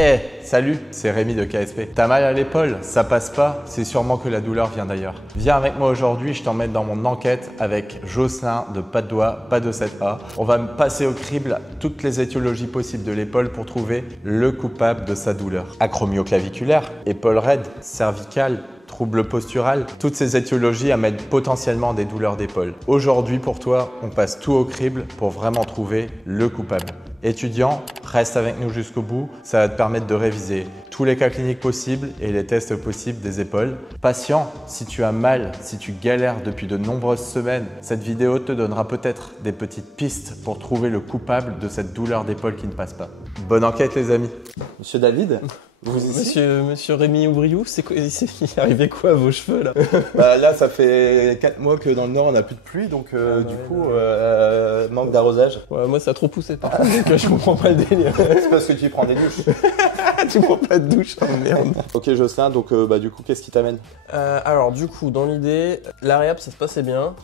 Eh, salut, c'est Rémi de KSP. T'as mal à l'épaule? Ça passe pas? C'est sûrement que la douleur vient d'ailleurs. Viens avec moi aujourd'hui, je t'emmène dans mon enquête avec Jocelyn de Pas de Doigt, Pas de 7A. On va me passer au crible toutes les étiologies possibles de l'épaule pour trouver le coupable de sa douleur. Acromioclaviculaire, épaule raide, cervicale, trouble postural, toutes ces étiologies amènent potentiellement des douleurs d'épaule. Aujourd'hui pour toi, on passe tout au crible pour vraiment trouver le coupable. Étudiant, reste avec nous jusqu'au bout, ça va te permettre de réviser tous les cas cliniques possibles et les tests possibles des épaules. Patient, si tu as mal, si tu galères depuis de nombreuses semaines, cette vidéo te donnera peut-être des petites pistes pour trouver le coupable de cette douleur d'épaule qui ne passe pas. Bonne enquête les amis. Monsieur David, vous ici? Monsieur Rémi Oubriou, c'est quoi, il est arrivé quoi à vos cheveux là? Là, ça fait 4 mois que dans le Nord, on n'a plus de pluie, donc manque d'arrosage. Ouais, moi ça a trop poussé par contre, donc je comprends pas le délire. C'est parce que tu prends des douches. Tu prends pas de douche, oh merde. Ok Jocelyn, donc du coup, qu'est-ce qui t'amène? Alors du coup, dans l'idée, la réhab ça se passait bien,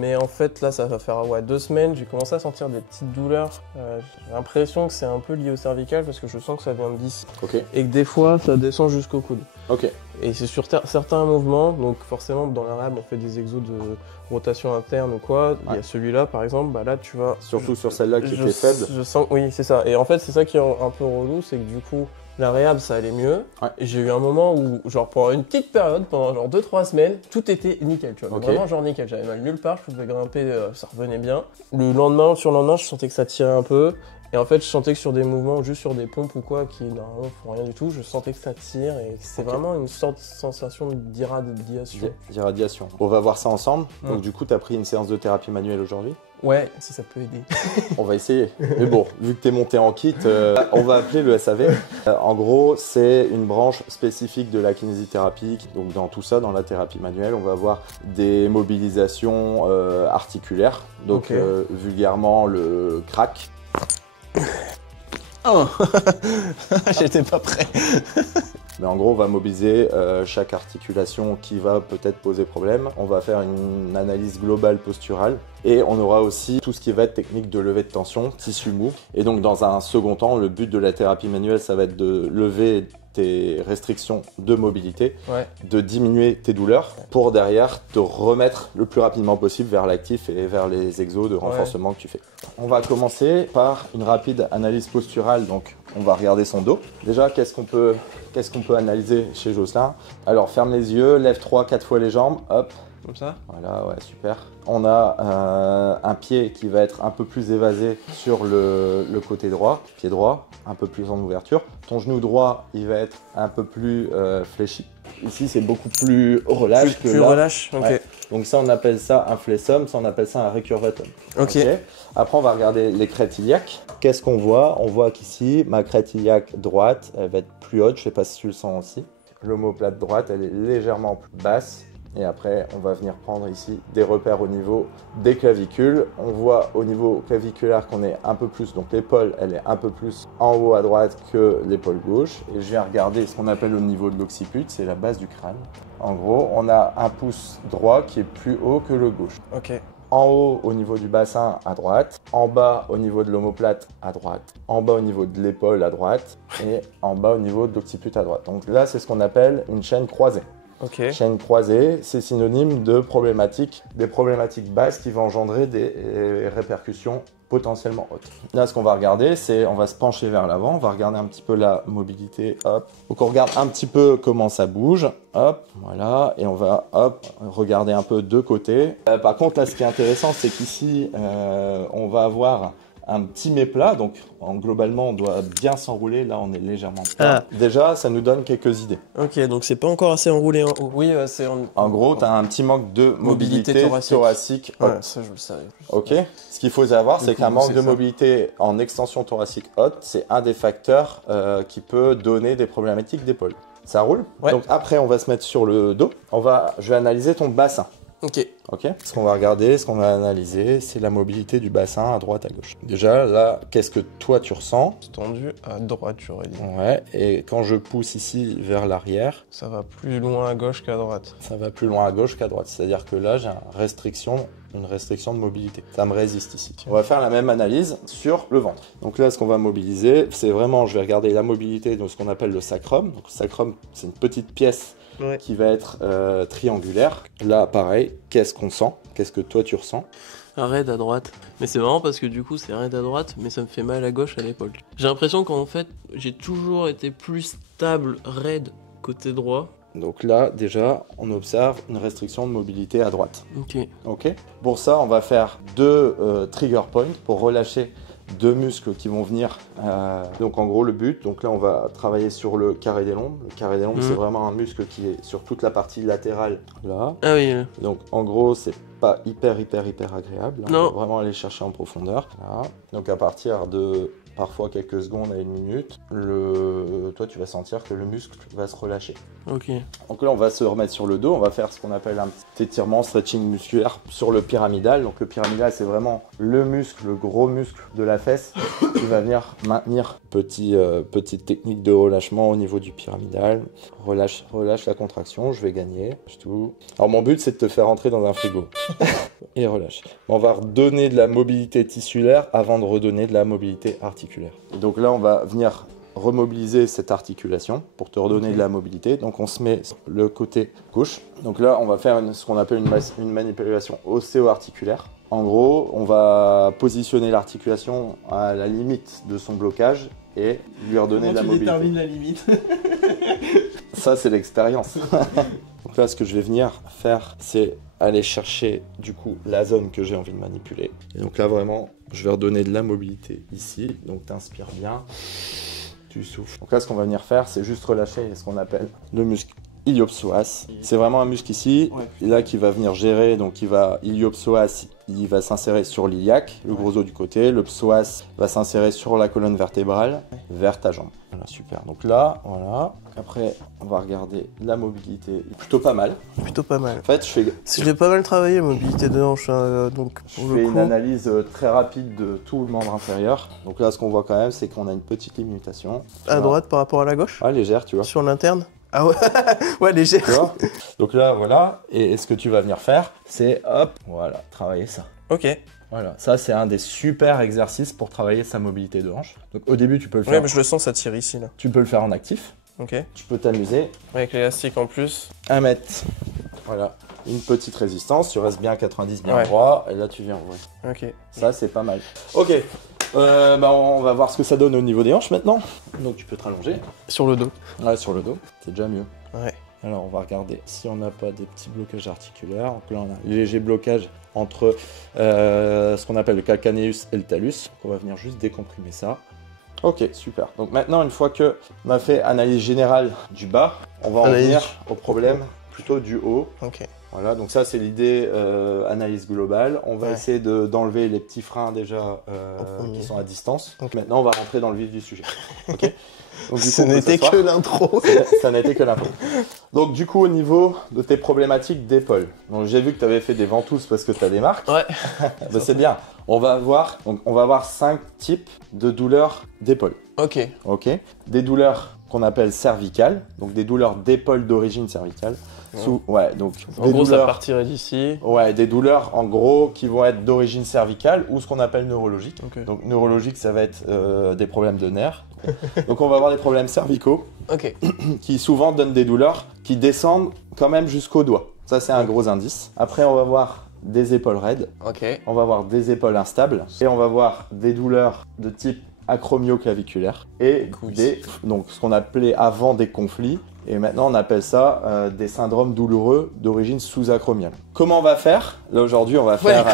mais en fait là ça va faire 2 semaines, j'ai commencé à sentir des petites douleurs. J'ai l'impression que c'est un peu lié au cervical parce que je sens que ça vient d'ici. Ok. Et que des fois ça descend jusqu'au coude. Ok. Et c'est sur certains mouvements, donc forcément dans la réhab on fait des exos de rotation interne ou quoi. Ouais. Il y a celui-là par exemple, bah là tu vas... Surtout sur celle-là qui était faible. Je sens, oui c'est ça. Et en fait c'est ça qui est un peu relou, c'est que du coup la réhab ça allait mieux. Ouais. Et j'ai eu un moment où genre pendant une petite période, pendant genre 2-3 semaines, tout était nickel, tu vois. Okay. Vraiment genre nickel, j'avais mal nulle part, je pouvais grimper, ça revenait bien. Le lendemain, sur le lendemain, je sentais que ça tirait un peu. Et en fait, je sentais que sur des mouvements, juste sur des pompes ou quoi, qui normalement font rien du tout, je sentais que ça tire et c'est vraiment une sorte de sensation d'irradiation. D'irradiation. On va voir ça ensemble. Donc du coup, tu as pris une séance de thérapie manuelle aujourd'hui? Ouais, si ça peut aider. On va essayer. Mais bon, vu que tu es monté en kit, on va appeler le SAV. En gros, c'est une branche spécifique de la kinésithérapie. Donc dans tout ça, dans la thérapie manuelle, on va avoir des mobilisations articulaires. Donc vulgairement, le crack. Oh j'étais pas prêt. Mais en gros, on va mobiliser chaque articulation qui va peut-être poser problème. On va faire une analyse globale posturale et on aura aussi tout ce qui va être technique de levée de tension, tissu mou. Et donc, dans un second temps, le but de la thérapie manuelle, ça va être de lever tes restrictions de mobilité, de diminuer tes douleurs pour derrière te remettre le plus rapidement possible vers l'actif et vers les exos de renforcement que tu fais. On va commencer par une rapide analyse posturale, donc on va regarder son dos. Déjà, qu'est-ce qu'on peut analyser chez Jocelyn? Alors ferme les yeux, lève 3-4 fois les jambes, hop. Comme ça? Voilà, ouais, super. On a un pied qui va être un peu plus évasé sur le côté droit, pied droit, un peu plus en ouverture. Ton genou droit, il va être un peu plus fléchi. Ici, c'est beaucoup plus relâche que là. Plus relâche, ok. Ouais. Donc ça, on appelle ça un flessum, ça, on appelle ça un recurvatum. Ok. Après, on va regarder les crêtes iliaques. Qu'est-ce qu'on voit? On voit qu'ici, ma crête iliaque droite, elle va être plus haute. Je ne sais pas si tu le sens aussi. L'omoplate droite, elle est légèrement plus basse. Et après, on va venir prendre ici des repères au niveau des clavicules. On voit au niveau claviculaire qu'on est un peu plus, donc l'épaule, elle est un peu plus en haut à droite que l'épaule gauche. Et je viens regarder ce qu'on appelle au niveau de l'occiput, c'est la base du crâne. En gros, on a un pouce droit qui est plus haut que le gauche. Ok. En haut au niveau du bassin à droite, en bas au niveau de l'omoplate à droite, en bas au niveau de l'épaule à droite et en bas au niveau de l'occiput à droite. Donc là, c'est ce qu'on appelle une chaîne croisée. Okay. Chaîne croisée, c'est synonyme de des problématiques basses qui vont engendrer des répercussions potentiellement hautes. Là, ce qu'on va regarder, c'est on va se pencher vers l'avant, on va regarder un petit peu la mobilité, hop. Donc on regarde un petit peu comment ça bouge, hop, voilà, et on va, hop, regarder un peu de côté. Par contre, là, ce qui est intéressant, c'est qu'ici, on va avoir un petit méplat, donc globalement on doit bien s'enrouler, là on est légèrement plat. Déjà ça nous donne quelques idées. Ok, donc c'est pas encore assez enroulé, hein. Oui, c'est en gros tu as un petit manque de mobilité thoracique haute. Ouais, ça je le savais. Ok, ce qu'il faut savoir c'est qu'un manque de mobilité en extension thoracique haute, c'est un des facteurs qui peut donner des problématiques d'épaule. Ça roule? Donc après on va se mettre sur le dos, je vais analyser ton bassin. Ok. Ce qu'on va regarder, ce qu'on va analyser, c'est la mobilité du bassin à droite, à gauche. Déjà, là, qu'est-ce que toi tu ressens? Tendu à droite, j'aurais dit. Ouais, et quand je pousse ici vers l'arrière... Ça va plus loin à gauche qu'à droite. Ça va plus loin à gauche qu'à droite. C'est-à-dire que là, j'ai une restriction une restriction de mobilité. Ça me résiste ici. On va faire la même analyse sur le ventre. Donc là, ce qu'on va mobiliser, c'est vraiment, je vais regarder la mobilité de ce qu'on appelle le sacrum. Donc le sacrum, c'est une petite pièce qui va être triangulaire. Là, pareil, qu'est-ce qu'on sent? Qu'est-ce que toi, tu ressens? Un raid à droite. Mais c'est marrant parce que du coup, c'est raid à droite, mais ça me fait mal à gauche à l'épaule. J'ai l'impression qu'en fait, j'ai toujours été plus stable raid côté droit. Donc là, déjà, on observe une restriction de mobilité à droite. Ok. Pour ça, on va faire deux trigger points pour relâcher deux muscles qui vont venir. Donc en gros, le but, donc là, on va travailler sur le carré des lombes. Le carré des lombes, c'est vraiment un muscle qui est sur toute la partie latérale, là. Ah oui. Donc en gros, c'est pas hyper agréable. Hein. Non. On va vraiment aller chercher en profondeur. Là. Donc à partir de parfois quelques secondes à une minute, toi tu vas sentir que le muscle va se relâcher. Ok. Donc là on va se remettre sur le dos, on va faire ce qu'on appelle un petit étirement, stretching musculaire sur le pyramidal. Donc le pyramidal c'est vraiment le muscle, le gros muscle de la fesse qui va venir maintenir petite technique de relâchement au niveau du pyramidal. Relâche la contraction, je vais gagner. Tout. Alors mon but c'est de te faire entrer dans un frigo. Et relâche. On va redonner de la mobilité tissulaire avant de redonner de la mobilité articulaire. Et donc là, on va venir remobiliser cette articulation pour te redonner de la mobilité. Donc on se met le côté gauche. Donc là, on va faire ce qu'on appelle une manipulation ostéo-articulaire. En gros, on va positionner l'articulation à la limite de son blocage et lui redonner de la mobilité. Comment tu détermines la limite? Ça, c'est l'expérience. Donc là, ce que je vais venir faire, c'est aller chercher du coup la zone que j'ai envie de manipuler. Et donc là, vraiment, je vais redonner de la mobilité ici. Donc t'inspires bien, tu souffles. Donc là, ce qu'on va venir faire, c'est juste relâcher ce qu'on appelle le muscle iliopsoas. C'est vraiment un muscle ici, là qui va venir gérer. Donc iliopsoas, il va s'insérer sur l'iliaque, le gros os du côté. Le psoas va s'insérer sur la colonne vertébrale vers ta jambe. Voilà, super. Donc là, voilà. Après, on va regarder la mobilité. Plutôt pas mal. Plutôt pas mal. En fait, je l'ai pas mal travaillé, mobilité de hanche. Donc pour je fais une analyse très rapide de tout le membre inférieur. Donc là, ce qu'on voit quand même, c'est qu'on a une petite limitation. À droite par rapport à la gauche? Ah, légère, tu vois. Sur l'interne? Ah ouais, ouais, léger. Tu vois. Donc là, voilà. Et ce que tu vas venir faire, c'est hop, voilà, travailler ça. Ok. Voilà, ça c'est un des super exercices pour travailler sa mobilité de hanche. Donc au début, tu peux le faire. Ouais, mais je le sens, ça tire ici là. Tu peux le faire en actif. Ok. Tu peux t'amuser. Avec l'élastique en plus. À mettre, voilà, une petite résistance. Tu restes bien à 90 bien droit. Et là, tu viens ouvrir. Ok. Ça, c'est pas mal. Ok. On va voir ce que ça donne au niveau des hanches maintenant. Donc tu peux te rallonger. Sur le dos. Ouais, sur le dos. C'est déjà mieux. Ouais. Alors on va regarder si on n'a pas des petits blocages articulaires. Donc là on a un léger blocage entre ce qu'on appelle le calcaneus et le talus. Donc on va venir juste décomprimer ça. Ok, super. Donc maintenant, une fois qu'on a fait analyse générale du bas, on va en venir au problème plutôt du haut. Ok. Voilà, donc ça c'est l'idée analyse globale. On va essayer d'enlever les petits freins déjà qui sont à distance. Donc maintenant on va rentrer dans le vif du sujet. Ok. Donc, du coup, Ce n'était que l'intro. Ça n'était que l'intro. Donc du coup au niveau de tes problématiques d'épaule. Donc j'ai vu que tu avais fait des ventouses parce que tu as des marques. Ouais. Ben, c'est bien. On va avoir 5 types de douleurs d'épaule. Ok. Ok. Des douleurs qu'on appelle cervicales, donc des douleurs d'épaule d'origine cervicale. Donc en gros, ça partirait d'ici. Ouais, des douleurs en gros qui vont être d'origine cervicale ou ce qu'on appelle neurologique. Okay. Donc neurologique, ça va être des problèmes de nerfs. Donc on va avoir des problèmes cervicaux qui souvent donnent des douleurs qui descendent quand même jusqu'au doigt. Ça, c'est un gros indice. Après, on va voir des épaules raides. On va voir des épaules instables et on va voir des douleurs de type acromioclaviculaire et donc ce qu'on appelait avant des conflits. Et maintenant, on appelle ça des syndromes douloureux d'origine sous-acromiale. Comment on va faire? Là, aujourd'hui, on va faire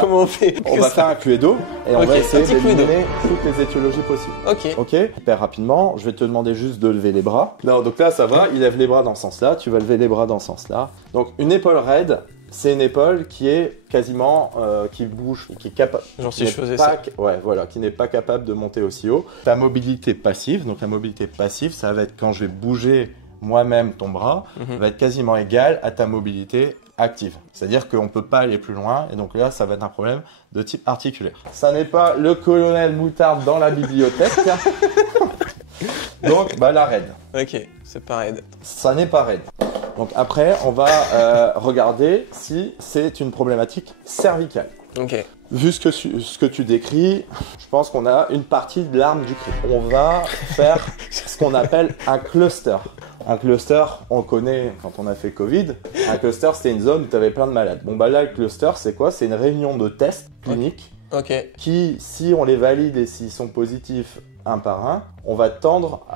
un cluedo et on va essayer d'éliminer toutes les étiologies possibles. Ok. Hyper rapidement, je vais te demander juste de lever les bras. Non, donc là, ça va. Il lève les bras dans ce sens-là. Tu vas lever les bras dans ce sens-là. Donc, une épaule raide, c'est une épaule qui est quasiment qui bouge, qui est capable. Genre si je faisais ça. Ouais, voilà, qui n'est pas capable de monter aussi haut. Ta mobilité passive, donc la mobilité passive, ça va être quand je vais bouger moi-même ton bras, va être quasiment égal à ta mobilité active. C'est-à-dire qu'on ne peut pas aller plus loin et donc là, ça va être un problème de type articulaire. Ça n'est pas le colonel Moutarde dans la bibliothèque. Donc, la raide. Ok, c'est pas raide. Ça n'est pas raide. Donc après, on va regarder si c'est une problématique cervicale. Ok. Vu ce que tu décris, je pense qu'on a une partie de l'arme du crime. On va faire ce qu'on appelle un cluster. Un cluster, on le connaît quand on a fait Covid. Un cluster, c'était une zone où tu avais plein de malades. Bon, bah là, le cluster, c'est quoi? C'est une réunion de tests cliniques qui, si on les valide et s'ils sont positifs un par un, on va tendre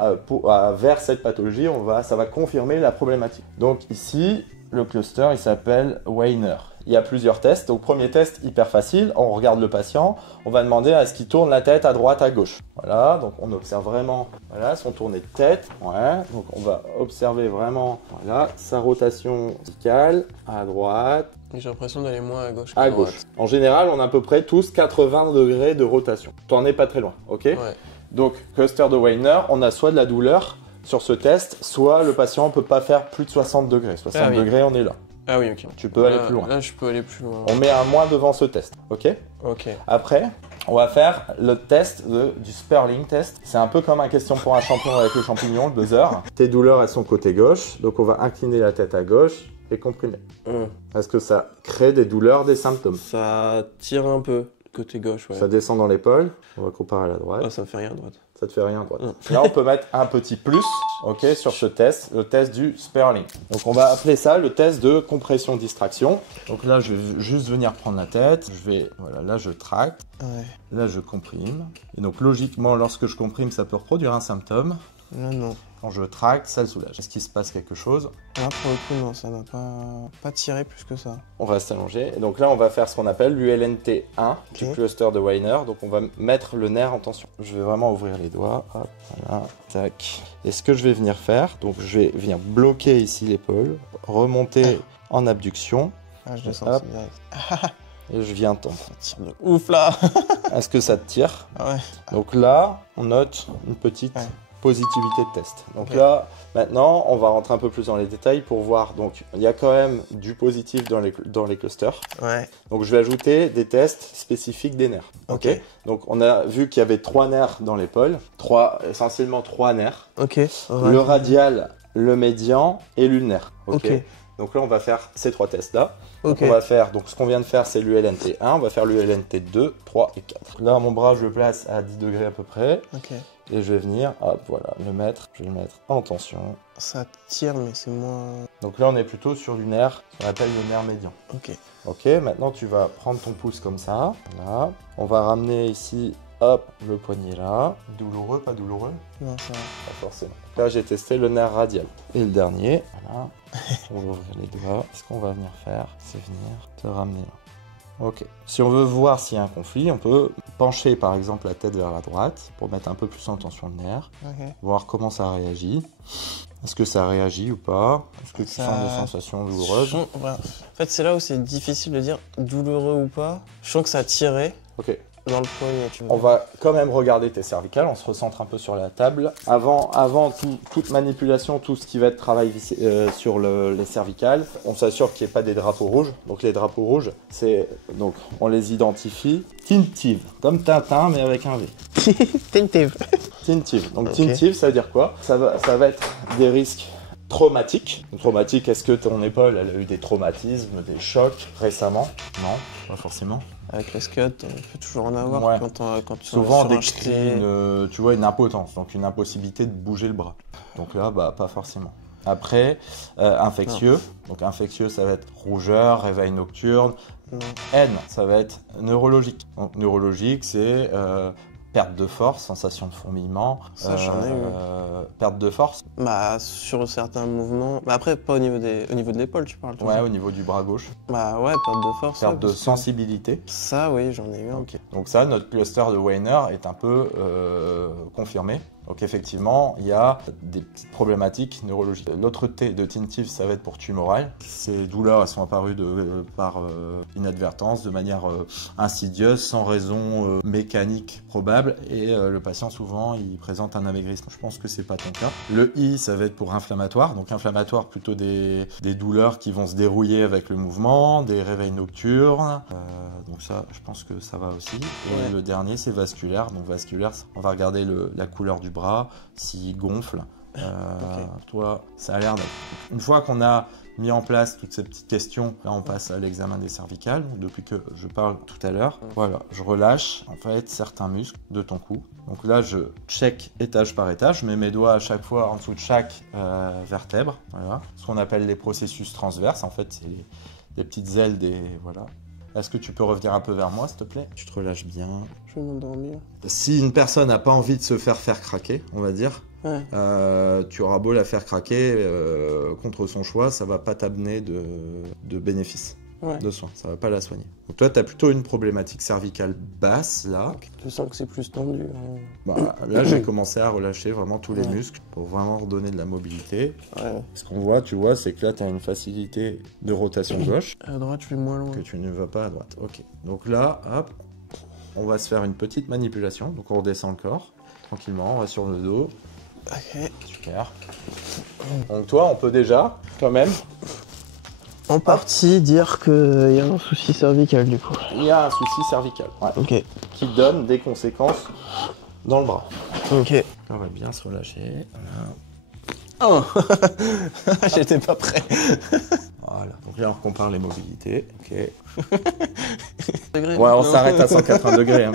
vers cette pathologie, ça va confirmer la problématique. Donc ici, le cluster, il s'appelle Weiner. Il y a plusieurs tests. Donc, premier test, hyper facile. On regarde le patient. On va demander à ce qu'il tourne la tête à droite, à gauche. Voilà. Donc, on observe vraiment, voilà, son tourné de tête. Ouais. Donc, on va observer vraiment, voilà, sa rotation verticale à droite. J'ai l'impression d'aller moins à gauche. À gauche. En général, on a à peu près tous 80 degrés de rotation. T'en es pas très loin. OK? Ouais. Donc, cluster de Weiner, on a soit de la douleur sur ce test, soit le patient ne peut pas faire plus de 60 degrés. 60 degrés, on est là. Ah oui, ok. Tu peux aller plus loin. Là, je peux aller plus loin. On met un moins devant ce test, ok? Ok. Après, on va faire le test du Sperling test. C'est un peu comme un question pour un champion avec le champignon, le buzzer. Tes douleurs, elles sont côté gauche, donc on va incliner la tête à gauche et comprimer. Est-ce que ça crée des douleurs, des symptômes? Ça tire un peu, côté gauche, ouais. Ça descend dans l'épaule. On va comparer à la droite. Ah, ça me fait rien à droite. Ça te fait rien à droite. Là, on peut mettre un petit plus, ok, sur ce test, le test du Sperling. Donc, on va appeler ça le test de compression-distraction. Donc là, je vais juste venir prendre la tête. Voilà, là, je tracte. Ouais. Là, je comprime. Et donc, logiquement, lorsque je comprime, ça peut reproduire un symptôme. Là, non. Quand je tracte, ça le soulage. Est-ce qu'il se passe quelque chose? Là, pour le coup, non, ça m'a pas tiré plus que ça. On reste allongé. Et donc là, on va faire ce qu'on appelle l'ULNT1 du cluster de Weiner. Donc, on va mettre le nerf en tension. Je vais vraiment ouvrir les doigts. Hop, voilà, tac. Et ce que je vais venir faire, donc je vais venir bloquer ici l'épaule, remonter en abduction. Ah, je le sens direct. Et je viens tendre. Ça tire de ouf là. Est-ce que ça te tire? Ouais. Donc là, on note une petite positivité de test. Donc là, maintenant, on va rentrer un peu plus dans les détails pour voir. Donc, il y a quand même du positif dans les clusters. Ouais. Donc, je vais ajouter des tests spécifiques des nerfs. Ok. Donc, on a vu qu'il y avait 3 nerfs dans l'épaule. Essentiellement 3 nerfs. Ok. Le radial, le médian et l'ulnaire. Ok. Donc là, on va faire ces 3 tests-là. Ok. On va faire, donc ce qu'on vient de faire, c'est l'ULNT1. On va faire l'ULNT2, 3 et 4. Là, mon bras, je le place à 10 degrés à peu près. Ok. Et je vais venir, hop, voilà, je vais le mettre en tension. Ça tire, mais c'est moins... Donc là, on est plutôt sur du nerf, ce qu'on appelle le nerf médian. Ok. Ok, maintenant, tu vas prendre ton pouce comme ça. Voilà. On va ramener ici, hop, le poignet là. Douloureux, pas douloureux? Non, ça va. Pas forcément. Là, j'ai testé le nerf radial. Et le dernier, voilà. On va ouvrir les doigts. Ce qu'on va venir faire, c'est venir te ramener là. Ok. Si on veut voir s'il y a un conflit, on peut pencher par exemple la tête vers la droite pour mettre un peu plus en tension le nerf. Ok. Voir comment ça réagit. Est-ce que ça réagit ou pas? Est-ce que tu sens des sensations douloureuses? Voilà. En fait, c'est là où c'est difficile de dire douloureux ou pas. Je sens que ça tirait. Ok. Dans le poignet, tu vois. On va quand même regarder tes cervicales, on se recentre un peu sur la table. Avant toute manipulation, tout ce qui va être travail sur les cervicales, on s'assure qu'il n'y ait pas des drapeaux rouges. Donc les drapeaux rouges, on les identifie tintive, comme Tintin mais avec un V. Tintive. Tintive. Donc tintive, ça veut dire quoi? Ça va être des risques traumatiques. Traumatique, est-ce que ton épaule elle a eu des traumatismes, des chocs récemment? Non, pas forcément. Avec les scuds, on peut toujours en avoir quand tu souvent décrit une impotence, donc une impossibilité de bouger le bras. Donc là, pas forcément. Après, infectieux. Donc infectieux, ça va être rougeur, réveil nocturne. N, ça va être neurologique. Donc neurologique, c'est perte de force, sensation de fourmillement. Ça, j'en ai eu. Perte de force. Bah, sur certains mouvements. Bah, après, pas au niveau de l'épaule, tu parles. Ouais, au niveau du bras gauche. Bah, ouais, perte de force. Perte de sensibilité. Ça, oui, j'en ai eu un. Okay. Donc, ça, notre cluster de Weiner est un peu confirmé. Donc effectivement, il y a des petites problématiques neurologiques. L'autre T de tintive, ça va être pour tumoral. Ces douleurs, elles sont apparues par inadvertance, de manière insidieuse, sans raison mécanique probable. Et le patient, souvent, il présente un amaigrissement. Je pense que c'est pas ton cas. Le I, ça va être pour inflammatoire. Donc inflammatoire, plutôt des douleurs qui vont se dérouiller avec le mouvement, des réveils nocturnes. Donc ça, je pense que ça va aussi. Et le dernier, c'est vasculaire. Donc vasculaire, on va regarder la couleur du bras, s'il gonfle, Toi, ça a l'air d'être... Une fois qu'on a mis en place toutes ces petites questions, là on passe à l'examen des cervicales, depuis que je parle tout à l'heure. Voilà, je relâche en fait certains muscles de ton cou. Donc là je check étage par étage, je mets mes doigts à chaque fois en dessous de chaque vertèbre. Voilà, ce qu'on appelle les processus transverses, en fait c'est des petites ailes des... Voilà. Est-ce que tu peux revenir un peu vers moi, s'il te plaît? Tu te relâches bien. Je vais m'endormir. Si une personne n'a pas envie de se faire craquer, on va dire, tu auras beau la faire craquer contre son choix, ça va pas t'amener de bénéfices, de soins. Ça va pas la soigner. Donc toi, tu as plutôt une problématique cervicale basse, là. Je sens que c'est plus tendu. Bah, là, j'ai commencé à relâcher vraiment tous les muscles pour vraiment redonner de la mobilité. Ce qu'on voit, tu vois, c'est que là, tu as une facilité de rotation gauche. À droite, je vais moins loin. Que tu ne vas pas à droite. Ok. Donc là, hop, on va se faire une petite manipulation. Donc on redescend le corps, tranquillement, on va sur le dos. Ok. Super. Donc toi, on peut déjà, quand même... En partie, dire qu'il y a un souci cervical, du coup. Il y a un souci cervical, Ok. qui donne des conséquences dans le bras. Ok. On va bien se relâcher. Voilà. Oh. J'étais pas prêt. Voilà. Donc là, on compare les mobilités. Ok. Ouais, on s'arrête à 180 degrés. Hein.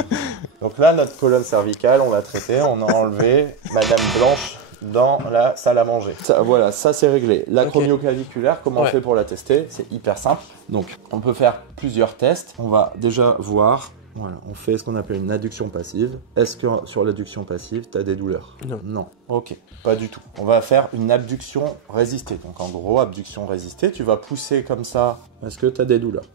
Donc là, notre colonne cervicale, on l'a traitée. On a enlevé Madame Blanche dans la salle à manger. Ça, voilà, ça c'est réglé. L'acromioclaviculaire, comment on fait pour la tester? C'est hyper simple. Donc, on peut faire plusieurs tests. On va déjà voir. Voilà, on fait ce qu'on appelle une adduction passive. Est-ce que sur l'adduction passive, tu as des douleurs? Non. Non. Ok, pas du tout. On va faire une abduction résistée. Donc en gros, abduction résistée, tu vas pousser comme ça. Est-ce que tu as des douleurs?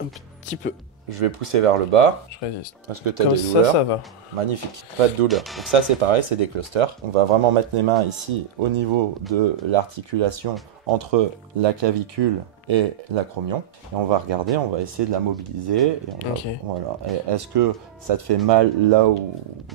Un petit peu. Je vais pousser vers le bas. Je résiste. Est-ce que tu as Comme des douleurs? ça va. Magnifique. Pas de douleur. Donc ça, c'est pareil, c'est des clusters. On va vraiment mettre les mains ici au niveau de l'articulation entre la clavicule et l'acromion. Et on va regarder, on va essayer de la mobiliser. Et on va, voilà. Et est-ce que ça te fait mal là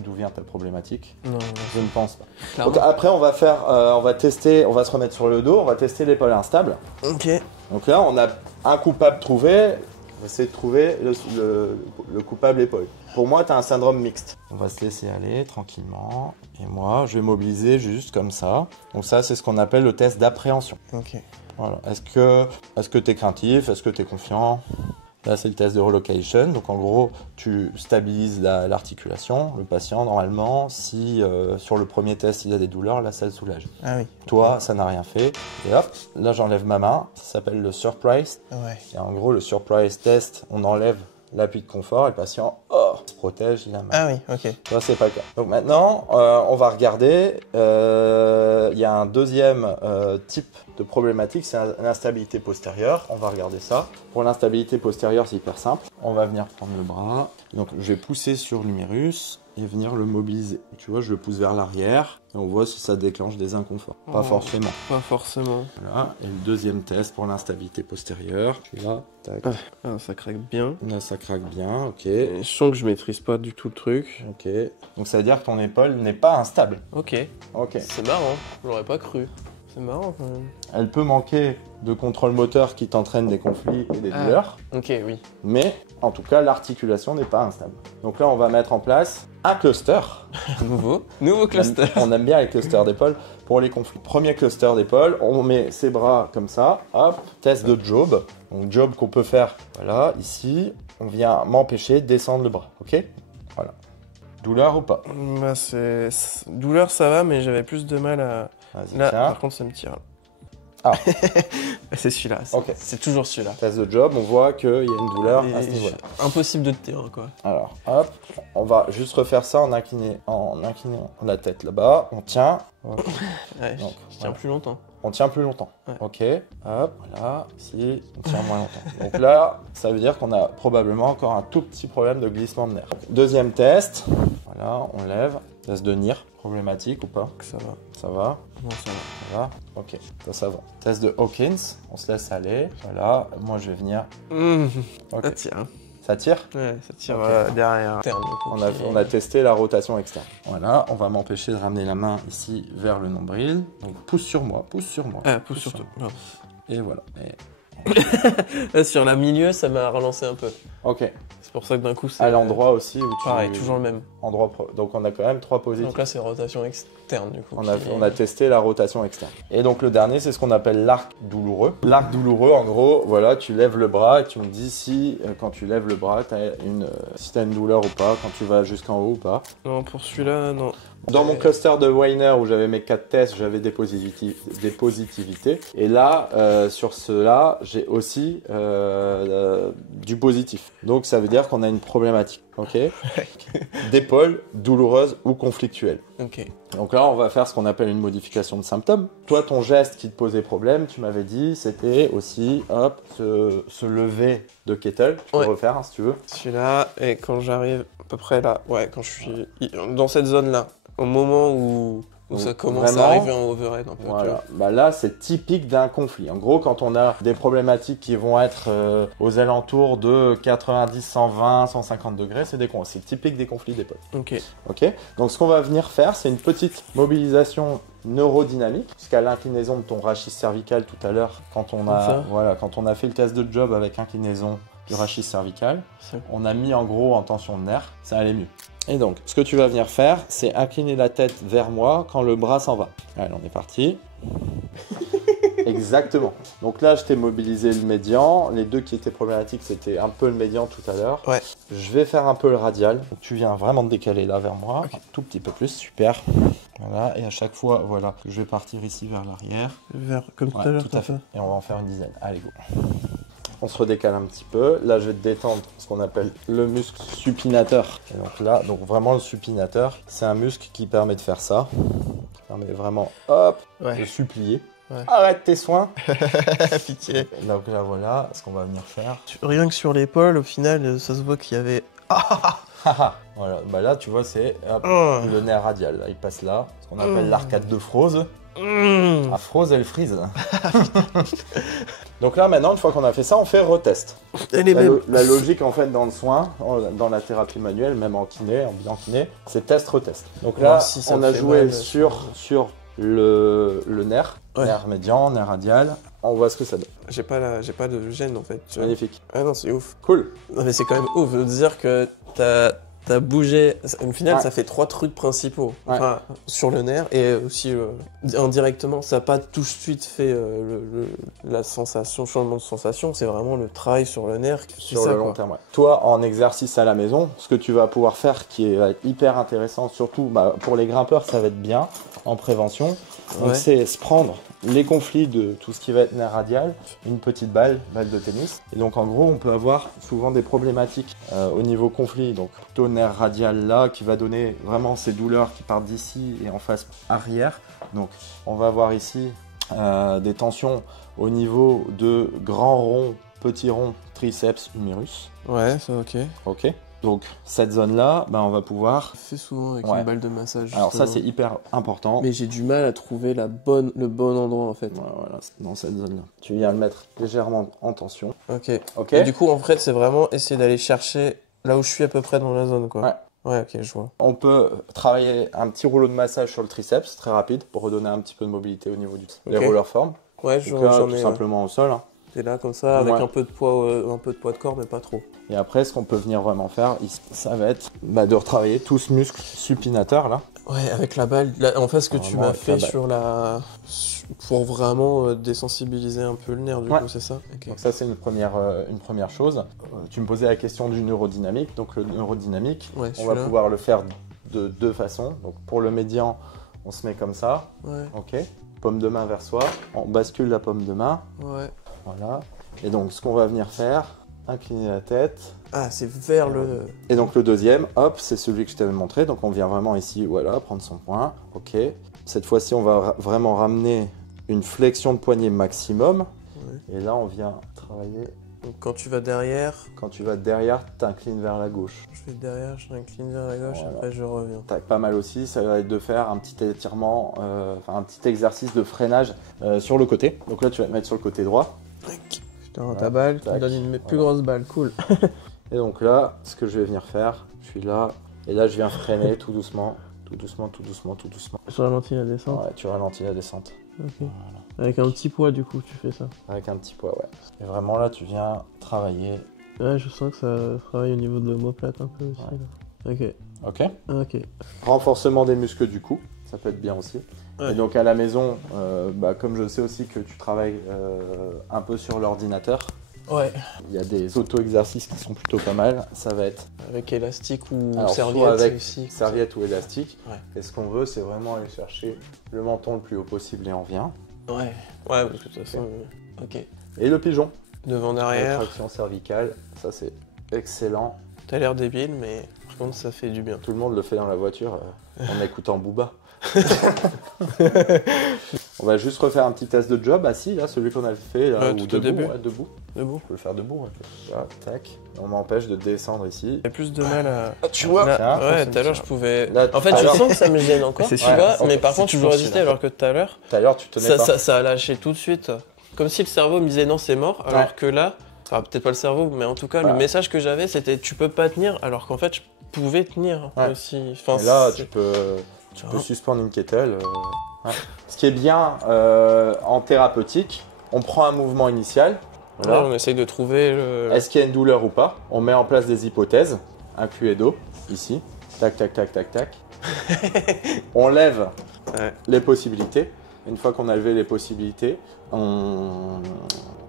d'où vient ta problématique? Non. Je ne pense pas. Donc après, on va faire, on va tester, on va se remettre sur le dos, on va tester l'épaule instable. Ok. Donc là, on a un coupable trouvé. On va essayer de trouver le coupable épaule. Pour moi, tu as un syndrome mixte. On va se laisser aller tranquillement. Et moi, je vais mobiliser juste comme ça. Donc ça, c'est ce qu'on appelle le test d'appréhension. Ok. Voilà. Est-ce que tu es craintif? Est-ce que tu es confiant? Là, c'est le test de relocation. Donc, en gros, tu stabilises l'articulation. Le patient, normalement, si sur le premier test, il a des douleurs, là, ça le soulage. Ah oui. Toi, ça n'a rien fait. Et hop, là, j'enlève ma main. Ça s'appelle le surprise. Ouais. Et en gros, le surprise test, on enlève l'appui de confort et le patient se protège, il a mal. Ah oui, ok. Ça, c'est pas le cas. Donc maintenant, on va regarder. Il y a un deuxième type de problématique, c'est l'instabilité postérieure. On va regarder ça. Pour l'instabilité postérieure, c'est hyper simple. On va venir prendre le bras. Donc, je vais pousser sur l'humérus et venir le mobiliser. Tu vois, je le pousse vers l'arrière et on voit si ça déclenche des inconforts. Pas forcément. Pas forcément. Voilà. Et le deuxième test pour l'instabilité postérieure. Tu vois, tac. Ah, ça craque bien. Là, ça craque bien, ok. Et je sens que je maîtrise pas du tout le truc. Ok. Donc, ça veut dire que ton épaule n'est pas instable. Ok. Ok. C'est marrant, j'aurais pas cru. C'est marrant quand même. Elle peut manquer de contrôle moteur qui t'entraîne des conflits et des douleurs. Ok, oui. Mais en tout cas, l'articulation n'est pas instable. Donc là, on va mettre en place un cluster. Nouveau cluster. On aime bien les clusters d'épaule pour les conflits. Premier cluster d'épaule, on met ses bras comme ça. Hop, test de Job. Donc Job qu'on peut faire, voilà, ici. On vient m'empêcher de descendre le bras, ok? Voilà. Douleur ou pas? Bah, douleur, ça va, mais j'avais plus de mal à... Là, tiens. par contre, ça me tire. Ah. C'est celui-là. Ok. C'est toujours celui-là. Test de Job, on voit qu'il y a une douleur à ce niveau-là. Impossible de te tenir, quoi. Alors, hop, on va juste refaire ça en inclinant la tête là-bas. On tient. Okay. Ouais, donc, je tiens plus longtemps. On tient plus longtemps. Ouais. Ok, hop, voilà, ici, on tient moins longtemps. Donc là, ça veut dire qu'on a probablement encore un tout petit problème de glissement de nerf. Deuxième test, voilà, on lève. Test de NIR, problématique ou pas? Ça va. Ça va? Non, ça va. Ça va? Ok, ça va. Test de Hawkins, on se laisse aller. Voilà, moi je vais venir. Okay. Ça tire. Ça tire? Ouais, ça tire okay. Derrière. On a testé la rotation externe. Voilà, on va m'empêcher de ramener la main ici vers le nombril. Donc pousse sur moi, pousse sur moi. Pousse sur toi. Et voilà. Et Là, sur la milieu, ça m'a relancé un peu. Ok. C'est pour ça que d'un coup, c'est... À l'endroit aussi où tu... Pareil, toujours le même. Donc on a quand même 3 positifs. Donc là, c'est rotation externe, du coup. On a testé la rotation externe. Et donc le dernier, c'est ce qu'on appelle l'arc douloureux. L'arc douloureux, en gros, voilà, tu lèves le bras et tu me dis si, quand tu lèves le bras, si t'as une douleur ou pas, quand tu vas jusqu'en haut ou pas. Non, pour celui-là, non. Dans mon cluster de Weiner où j'avais mes 4 tests, j'avais des positivités. Et là, sur ceux-là, j'ai aussi du positif. Donc ça veut dire qu'on a une problématique, ok, d'épaule douloureuse ou conflictuelle. Ok. Donc là, on va faire ce qu'on appelle une modification de symptômes. Toi, ton geste qui te posait problème, tu m'avais dit, c'était aussi, hop, se lever de kettle. Tu peux refaire hein, si tu veux. Celui-là, et quand j'arrive à peu près là, quand je suis dans cette zone-là, au moment où ça commence à arriver en overhead un peu. Voilà. Bah là, c'est typique d'un conflit. En gros, quand on a des problématiques qui vont être aux alentours de 90, 120, 150 degrés, c'est typique des conflits d'épaule. Ok. Donc, ce qu'on va venir faire, c'est une petite mobilisation neurodynamique, puisqu'à l'inclinaison de ton rachis cervical tout à l'heure, quand on a fait le test de job avec inclinaison du rachis cervical, on a mis en gros en tension de nerf, ça allait mieux. Et donc, ce que tu vas venir faire, c'est incliner la tête vers moi quand le bras s'en va. Allez, on est parti. Exactement. Donc là, je t'ai mobilisé le médian. Les deux qui étaient problématiques, c'était un peu le médian tout à l'heure. Ouais. Je vais faire un peu le radial. Donc, tu viens vraiment te décaler là vers moi. Okay. Un tout petit peu plus, super. Voilà, et à chaque fois, voilà, je vais partir ici vers l'arrière. Comme tout à l'heure. Tout à fait. Et on va en faire une dizaine. Allez, go. On se redécale un petit peu. Là, je vais te détendre ce qu'on appelle le muscle supinateur. Et donc là, vraiment le supinateur, c'est un muscle qui permet de faire ça. Qui permet vraiment, hop, de supplier. Ouais. Arrête tes soins. Pitié. Donc là, voilà ce qu'on va venir faire. Rien que sur l'épaule, au final, ça se voit qu'il y avait... Voilà, bah là, tu vois, c'est le nerf radial. Là, il passe là, ce qu'on appelle l'arcade de Froze. Ah, Froze, elle frise. Donc là, maintenant, une fois qu'on a fait ça, on fait retest. La logique, en fait, dans le soin, dans la thérapie manuelle, même en kiné, en bilan kiné, c'est test-retest. Donc là, on a joué sur le nerf, nerf médian, nerf radial. On voit ce que ça donne. J'ai pas de gêne, en fait. Magnifique. Ah non, c'est ouf. Cool. Non, mais c'est quand même ouf de dire que t'as bougé. Au final, ça fait 3 trucs principaux. Enfin, sur le nerf et aussi indirectement, ça n'a pas tout de suite fait la sensation, changement de sensation. C'est vraiment le travail sur le nerf. Sur le long terme, Toi, en exercice à la maison, ce que tu vas pouvoir faire qui est hyper intéressant, surtout pour les grimpeurs, ça va être bien en prévention. Donc, c'est se prendre les conflits de tout ce qui va être nerf radial, une petite balle de tennis. Et donc en gros, on peut avoir souvent des problématiques au niveau conflit. Donc plutôt nerf radial là, qui va donner vraiment ces douleurs qui partent d'ici et en face arrière. Donc on va avoir ici des tensions au niveau de grand rond, petit rond, triceps, humérus. Ouais, ça ok. Ok. Donc cette zone-là, on va pouvoir... Je fais souvent avec une balle de massage. Justement. Alors ça, c'est hyper important. Mais j'ai du mal à trouver le bon endroit en fait. Voilà, dans cette zone-là. Tu viens le mettre légèrement en tension. Ok. Et du coup, en fait, c'est vraiment essayer d'aller chercher là où je suis à peu près dans la zone, quoi. Ouais, ok, je vois. On peut travailler un petit rouleau de massage sur le triceps, très rapide, pour redonner un petit peu de mobilité au niveau des roller form. Ouais, j'en ai tout simplement au sol. T'es là comme ça, avec un peu de poids de corps, mais pas trop. Et après, ce qu'on peut venir vraiment faire, ça va être de retravailler tout ce muscle supinateur là. Ouais, avec la balle. En fait, ce que tu m'as fait pour vraiment désensibiliser un peu le nerf, du coup, c'est ça. Okay. Donc ça, c'est une première chose. Tu me posais la question du neurodynamique. Donc le neurodynamique, on va pouvoir le faire de 2 façons. Donc pour le médian, on se met comme ça. Ouais. Ok. Paume de main vers soi. On bascule la paume de main. Ouais. Voilà. Et donc, ce qu'on va venir faire, incliner la tête. Ah, c'est vers le... Et donc, le deuxième, hop, c'est celui que je t'avais montré. Donc, on vient vraiment ici, voilà, prendre son point. Ok. Cette fois-ci, on va vraiment ramener une flexion de poignet maximum. Ouais. Et là, on vient travailler... Donc, quand tu vas derrière... Quand tu vas derrière, tu t'inclines vers la gauche. Je vais derrière, je m'incline vers la gauche, après je reviens. Pas mal aussi, ça va être de faire un petit étirement, un petit exercice de freinage sur le côté. Donc là, tu vas te mettre sur le côté droit. Je te rends ta balle, tu me donnes une plus grosse balle, cool. Et donc là, ce que je vais venir faire, je suis là, et là, je viens freiner tout doucement, tout doucement, tout doucement, tout doucement. Je ralentis la descente. Ouais, tu ralentis la descente. Ok. Voilà. Avec un petit poids du coup tu fais ça. Avec un petit poids, ouais. Et vraiment là tu viens travailler. Ouais, je sens que ça travaille au niveau de l'omoplate un peu aussi. Ouais. Ok. Ok. Renforcement des muscles du cou, ça peut être bien aussi. Ouais. Et donc à la maison, comme je sais aussi que tu travailles un peu sur l'ordinateur, ouais. Il y a des auto-exercices qui sont plutôt pas mal. Ça va être avec élastique ou serviette avec aussi. Serviette ou élastique. Ouais. Et ce qu'on veut, c'est vraiment aller chercher le menton le plus haut possible et on vient. Ouais, parce que de toute façon. Ok. Et le pigeon. Devant derrière. Traction cervicale, ça c'est excellent. T'as l'air débile, mais par contre ça fait du bien. Tout le monde le fait dans la voiture en écoutant Booba. On va juste refaire un petit test de job assis, là, celui qu'on a fait là, ou tout au début. Debout. Debout. On peut le faire debout. Voilà, tac. On m'empêche de descendre ici. J'ai plus de mal à. Tu vois là, ouais, tout à l'heure je pouvais. Là, en fait, je sens que ça me gêne encore. C'est tu vois, mais par contre, je peux résister celui-là. alors que tout à l'heure. Tout à l'heure, tu tenais pas. Ça a lâché tout de suite. Comme si le cerveau me disait non, c'est mort. Alors que là, enfin, peut-être pas le cerveau, mais en tout cas, le message que j'avais, c'était tu peux pas tenir. Alors qu'en fait, je pouvais tenir aussi. Enfin, et là, tu peux suspendre une kettle. Ce qui est bien en thérapeutique, on prend un mouvement initial. Voilà. On essaye de trouver le. Est-ce qu'il y a une douleur ou pas? On met en place des hypothèses, inclus dos, ici. Tac, tac, tac, tac, tac. On lève les possibilités. Une fois qu'on a levé les possibilités, on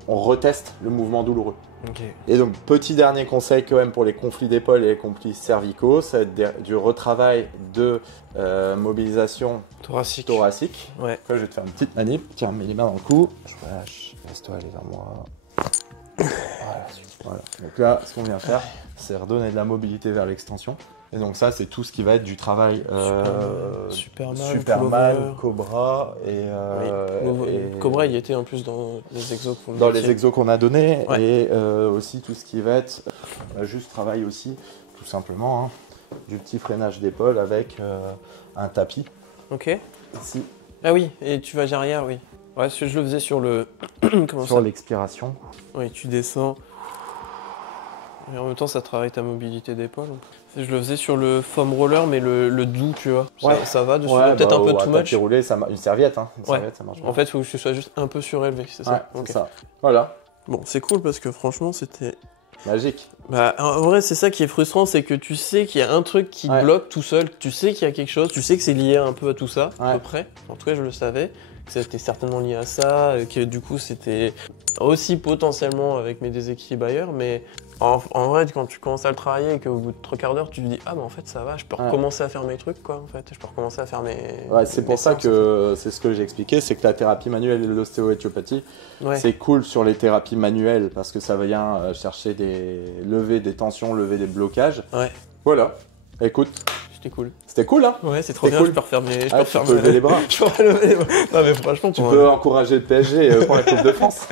reteste le mouvement douloureux. Okay. Et donc, petit dernier conseil quand même pour les conflits d'épaule et les conflits cervicaux, ça va être du retravail de mobilisation thoracique. Ouais. Là, je vais te faire une petite manip. Tiens, mets les mains dans le cou. Je lâche. Laisse-toi aller vers moi. Voilà. Donc là, ce qu'on vient faire, c'est redonner de la mobilité vers l'extension. Et donc ça, c'est tout ce qui va être du travail Superman, Cobra et Cobra, il était en plus dans les exos qu'on dans les exos qu'on a donnés et aussi tout ce qui va être juste travail aussi, tout simplement, du petit freinage d'épaule avec un tapis. Ok. Ici. Ah oui, et tu vas arrière, oui. Ouais, je le faisais sur le... sur l'expiration. Oui, tu descends. Et en même temps, ça travaille ta mobilité d'épaule. Je le faisais sur le foam roller, mais le doux, tu vois. Ça va dessus. Peut-être un peu too much. Roulé, une serviette, serviette, ça marche bien. En fait, il faut que je sois juste un peu surélevé, c'est ça. C'est ça. Voilà. Bon, c'est cool parce que franchement, c'était... magique. Bah, en vrai, c'est ça qui est frustrant, c'est que tu sais qu'il y a un truc qui te bloque tout seul, tu sais qu'il y a quelque chose, tu sais que c'est lié un peu à tout ça, à peu près. En tout cas, je le savais. C'était certainement lié à ça, et que du coup, c'était aussi potentiellement avec mes déséquilibres ailleurs, mais en vrai, quand tu commences à le travailler et qu'au bout de 3 quarts d'heure, tu te dis « Ah, bah en fait, ça va, je peux recommencer à faire mes trucs, quoi, en fait. Je peux recommencer à faire mes... » c'est pour ça que c'est ce que j'ai expliqué, c'est que la thérapie manuelle et l'ostéo-éthiopathie, c'est cool sur les thérapies manuelles parce que ça vient chercher lever des tensions, lever des blocages. Voilà, écoute. C'était cool. C'était cool, hein? Ouais, c'est trop bien, cool. je peux refaire mes... tu peux lever les bras. Je peux lever les bras. Non, mais franchement... Tu peux encourager le PSG pour la Coupe de France.